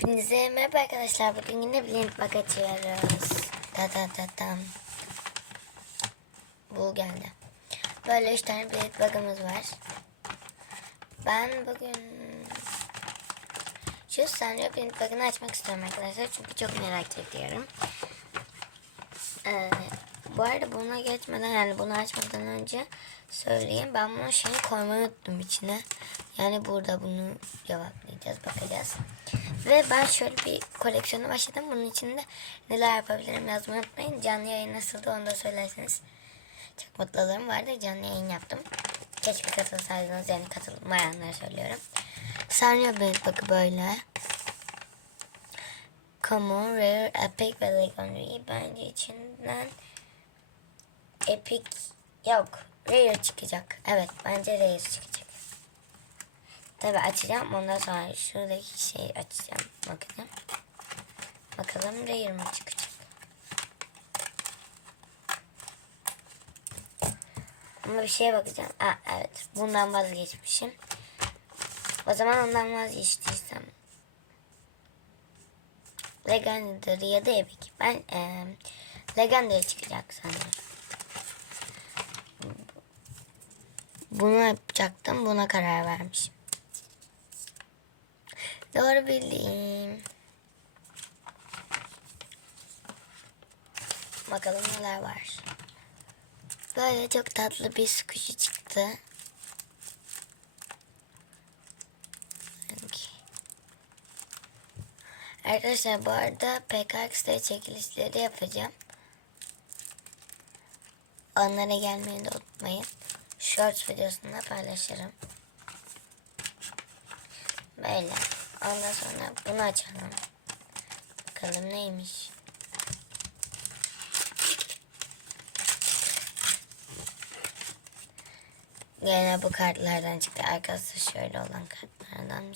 Hepinize merhaba arkadaşlar. Bugün yine blind bak açıyoruz. Ta ta ta tam. Bu geldi. Böyle üç tane blind bug'ımız var. Ben bugün şu Sanrio blind bug'ını açmak istiyorum arkadaşlar. Çünkü çok merak ediyorum. Ee, bu arada buna geçmeden yani bunu açmadan önce söyleyeyim. Ben bunu şeyi koymayı unuttum içine. Yani burada bunu cevaplayacağız, bakacağız. Ve ben şöyle bir koleksiyona başladım. Bunun içinde neler yapabilirim yazmayı unutmayın. Canlı yayın nasıldı onu da söylerseniz. Çok mutlu olurum. Vardı canlı yayın yaptım. Keşke katılsaydınız yani katılmayanlara söylüyorum. Sanrio Blade bakı böyle. Common, Rare, Epic ve Legendary. Bence içinden Epic yok. Rare çıkacak. Evet bence Rare çıkacak. Tabi açacağım. Ondan sonra şuradaki şeyi açacağım. Bakın. Bakalım Rare mi çıkacak. Ama bir şeye bakacağım. Aa, evet. Bundan vazgeçmişim. O zaman ondan vazgeçtiysem. Legendary ya da Epic. Ben e, Legendary çıkacak sanırım. Bunu yapacaktım. Buna karar vermişim. Doğru bildim. Bakalım neler var. Böyle çok tatlı bir squishy çıktı. Arkadaşlar bu arada PKX'de çekilişleri yapacağım. Onlara gelmeyi de unutmayın. Shorts videosunda paylaşırım. Böyle. Ondan sonra bunu açalım. Bakalım neymiş. Yine bu kartlardan çıktı. Arkası şöyle olan kartlardan mı?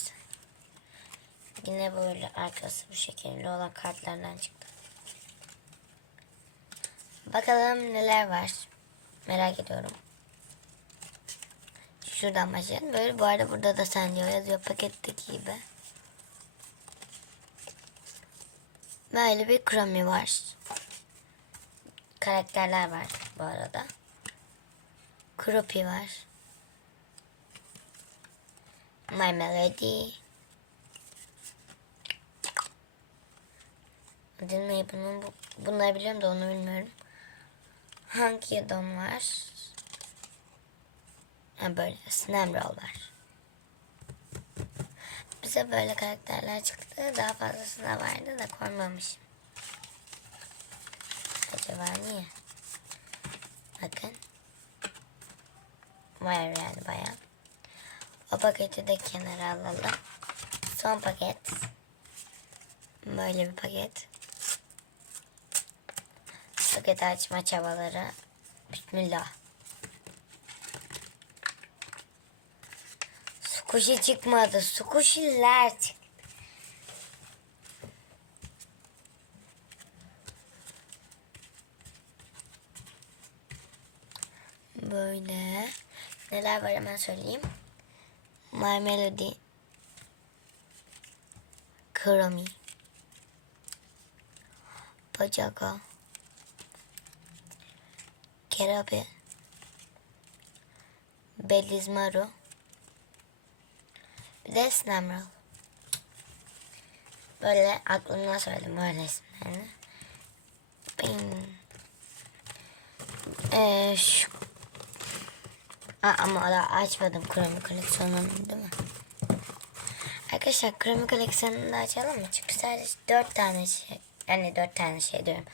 Yine böyle arkası bu şekilde olan kartlardan çıktı. Bakalım neler var. Merak ediyorum. Şuradan başlayalım. Böyle bu arada burada da sen diyor yazıyor paketteki gibi. Böyle bir kromi var. Karakterler var bu arada. Kropi var. My Melody. Ne bunun? Bu, bunları biliyorum da onu bilmiyorum. Hangi don var? Ha böyle Snamroll var. Bize böyle karakterler çıktı. Daha fazlasına vardı da koymamışım. Acaba niye? Bakın. Var yani bayağı. O paketi de kenara alalım. Son paket. Böyle bir paket. Paket açma çabaları. Bismillah. Sukuşi çıkmadı. Sukuşiler çıktı. Böyle. Neler var hemen söyleyeyim. My Melody. Kromi. Bacaka. Kerabe. Belizmaro. De Snamroll. Böyle aklımdan söyledim böyle isimlerini. Bing. Ee, şu. Aa, ama daha açmadım kremi koleksiyonunu değil mi? Arkadaşlar kremi koleksiyonunu da açalım mı? Çünkü sadece 4 tane şey. Yani 4 tane şey diyorum.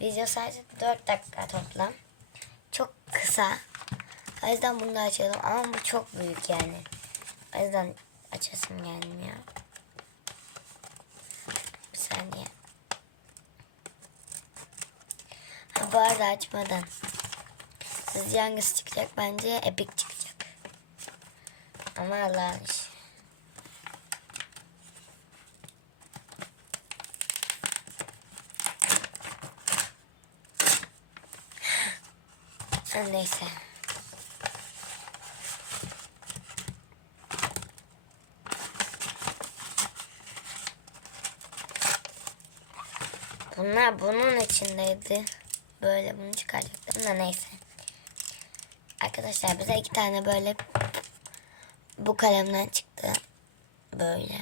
Video sadece 4 dakika toplam. Çok kısa. O yüzden bunu da açalım. Ama bu çok büyük yani. O yüzden açasım gelmiyor. Bir saniye. Ha, bu arada açmadan. Sizce hangisi çıkacak? Bence Epic çıkacak. Ama Allah'ın işi. Neyse. Bunlar bunun içindeydi. Böyle bunu çıkaracaktım da neyse. Arkadaşlar bize iki tane böyle bu kalemden çıktı. Böyle.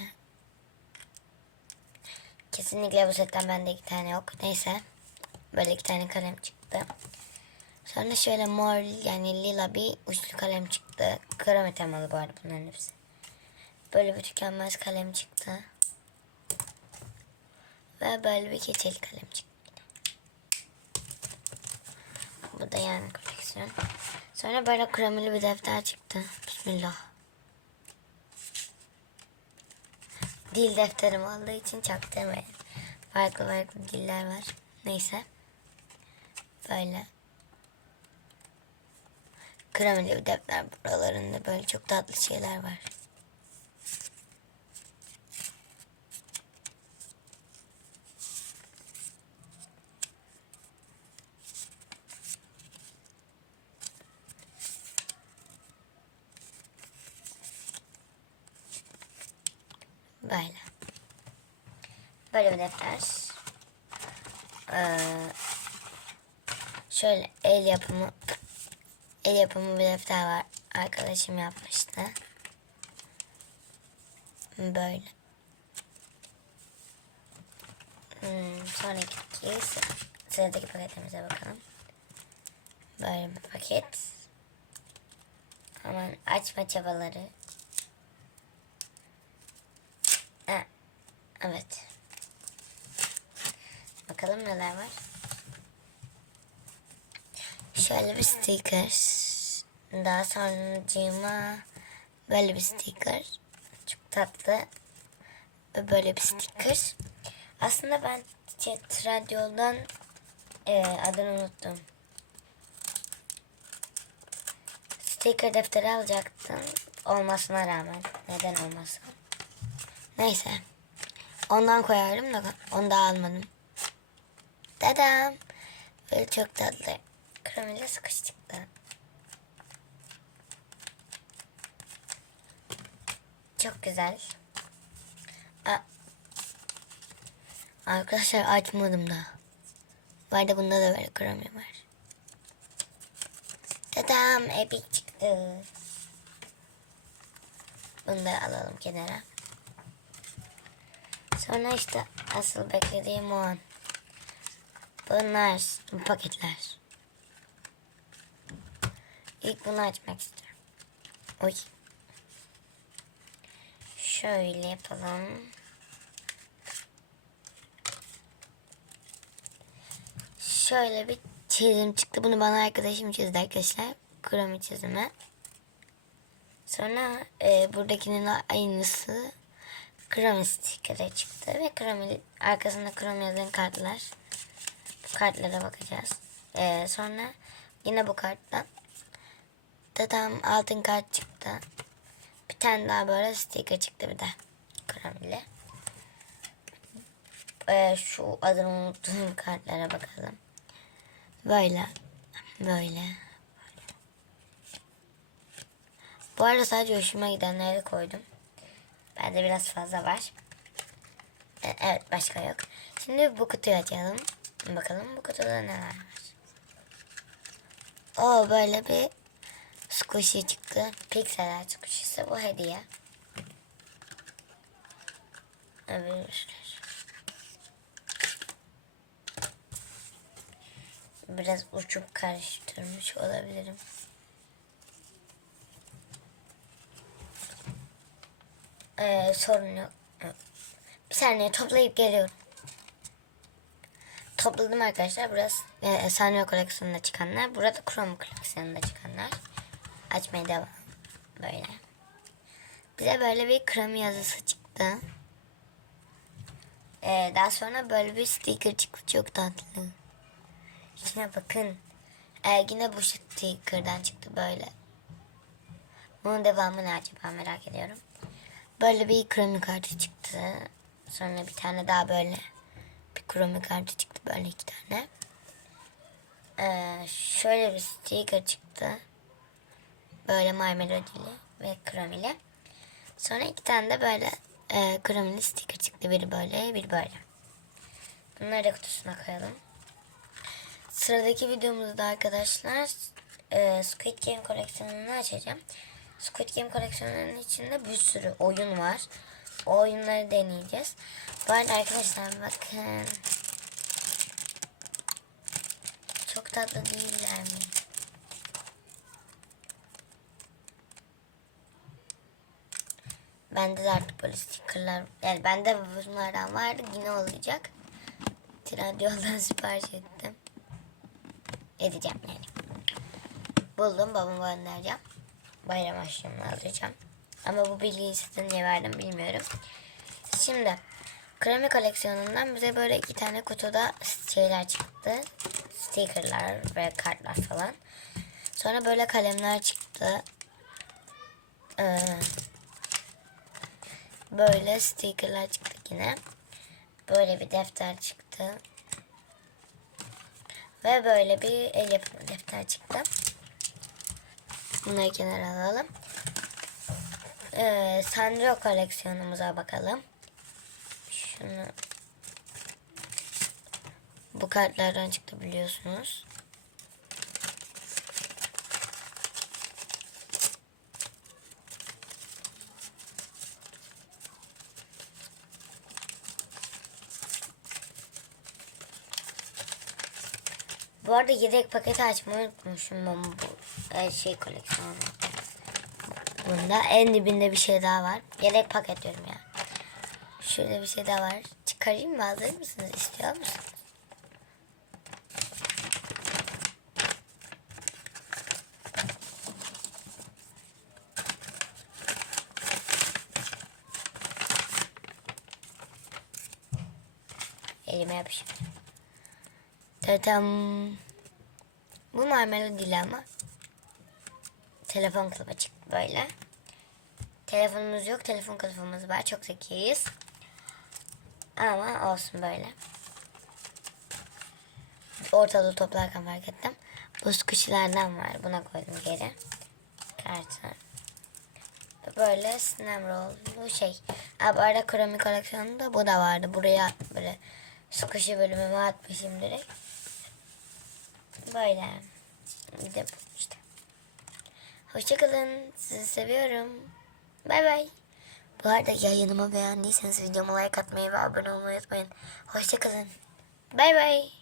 Kesinlikle bu setten bende iki tane yok. Neyse. Böyle iki tane kalem çıktı. Sonra şöyle mor yani lila bir uçlu kalem çıktı. Kremi temalı bu arada bunların hepsi. Böyle bir tükenmez kalem çıktı. Ve böyle bir keçeli kalem çıktı. Bu da yani koleksiyon. Sonra böyle kremili bir defter çıktı. Bismillah. Dil defterim olduğu için çaktırmayın. Farklı farklı diller var. Neyse. Böyle. Kremili bir defter buralarında böyle çok tatlı şeyler var. Böyle. Böyle bir defter. Ee, şöyle el yapımı el yapımı bir defter var. Arkadaşım yapmıştı. Böyle. Hmm, sonraki sı- sıradaki paketimize bakalım. Böyle bir paket. Hemen açma çabaları. Ha, evet. Bakalım neler var. Şöyle bir sticker. Daha sonracığıma böyle bir sticker. Çok tatlı. Ve böyle bir sticker. Aslında ben şey, Trendyol'dan e, adını unuttum. Sticker defteri alacaktım. Olmasına rağmen. Neden olmasın? Neyse. Ondan koyardım da onu da almadım. Dadam. Böyle çok tatlı. Kremeli sıkış çıktı. Çok güzel. Aa. Arkadaşlar açmadım da. Var da bunda da böyle kremi var. Dadam epik çıktı. Bunu da alalım kenara. Sonra işte asıl beklediğim o an. Bunlar, bu paketler. İlk bunu açmak istiyorum. Oy. Şöyle yapalım. Şöyle bir çizim çıktı. Bunu bana arkadaşım çizdi arkadaşlar. Kromi çizimi. Sonra e, buradakinin aynısı kromi stikeri çıktı. Ve kromi arkasında kromi yazan kartlar. Bu kartlara bakacağız. E, sonra yine bu karttan Dadam altın kart çıktı. Bir tane daha böyle sticker çıktı bir de. Kremli. Ee, şu adını unuttuğum kartlara bakalım. Böyle. Böyle. Bu arada sadece hoşuma gidenleri koydum. Bende biraz fazla var. Ee, evet başka yok. Şimdi bu kutuyu açalım. Bakalım bu kutuda neler var. O böyle bir squishy çıktı. Pixel art squishy'si bu hediye. Evet. Biraz uçup karıştırmış olabilirim. Ee, sorun yok. Bir saniye toplayıp geliyorum. Topladım arkadaşlar. Burası e, Sanrio koleksiyonunda çıkanlar. Burada Chrome koleksiyonunda çıkanlar. Açmaya devam. Böyle. Bize böyle bir Chrome yazısı çıktı. Ee, daha sonra böyle bir sticker çıktı. Çok tatlı. Yine bakın. Ee, yine bu sticker'dan çıktı böyle. Bunun devamı ne acaba merak ediyorum. Böyle bir kromi kartı çıktı. Sonra bir tane daha böyle bir kromi kartı çıktı. Böyle iki tane. Ee, şöyle bir sticker çıktı. Böyle My Melody'li ve kromili. Sonra iki tane de böyle e, kromili sticker çıktı. Biri böyle, biri böyle. Bunları da kutusuna koyalım. Sıradaki videomuzda arkadaşlar e, Squid Game koleksiyonunu açacağım. Squid Game koleksiyonunun içinde bir sürü oyun var. O oyunları deneyeceğiz. Bu arada arkadaşlar bakın. Çok tatlı değiller mi? Bende de artık böyle stickerlar, yani bende bunlardan vardı yine olacak. Trendyol'dan sipariş ettim. Edeceğim yani. Buldum babama göndereceğim. Bayram harçlığını alacağım. Ama bu bilgiyi size niye verdim bilmiyorum. Şimdi kremi koleksiyonundan bize böyle iki tane kutuda şeyler çıktı. Stickerlar ve kartlar falan. Sonra böyle kalemler çıktı. Ee, böyle stickerlar çıktı yine. Böyle bir defter çıktı. Ve böyle bir el yapımı defter çıktı. Bunları kenara alalım. Ee, Sandro koleksiyonumuza bakalım. Şunu bu kartlardan çıktı biliyorsunuz. Bu arada yedek paketi açmayı unutmuşum ben bu e, şey koleksiyonu. Bunda en dibinde bir şey daha var. Yedek paket diyorum ya. Şurada bir şey daha var. Çıkarayım mı? Hazır mısınız? İstiyor musunuz? Elime yapışıyor. Tatam. Bu marmelo değil ama. Telefon kılıfı çıktı böyle. Telefonumuz yok. Telefon kılıfımız var. Çok zekiyiz. Ama olsun böyle. Ortalığı toplarken fark ettim. Bu kuşlardan var. Buna koydum geri. Kartı. Böyle sinem roll. Bu şey. Ha, bu arada kromi koleksiyonunda bu da vardı. Buraya böyle sıkışı bölümüme atmışım direkt. Böyle. Bir işte. Hoşçakalın. Sizi seviyorum. Bay bay. Bu arada yayınımı beğendiyseniz videoma like atmayı ve abone olmayı unutmayın. Hoşçakalın. Bay bay.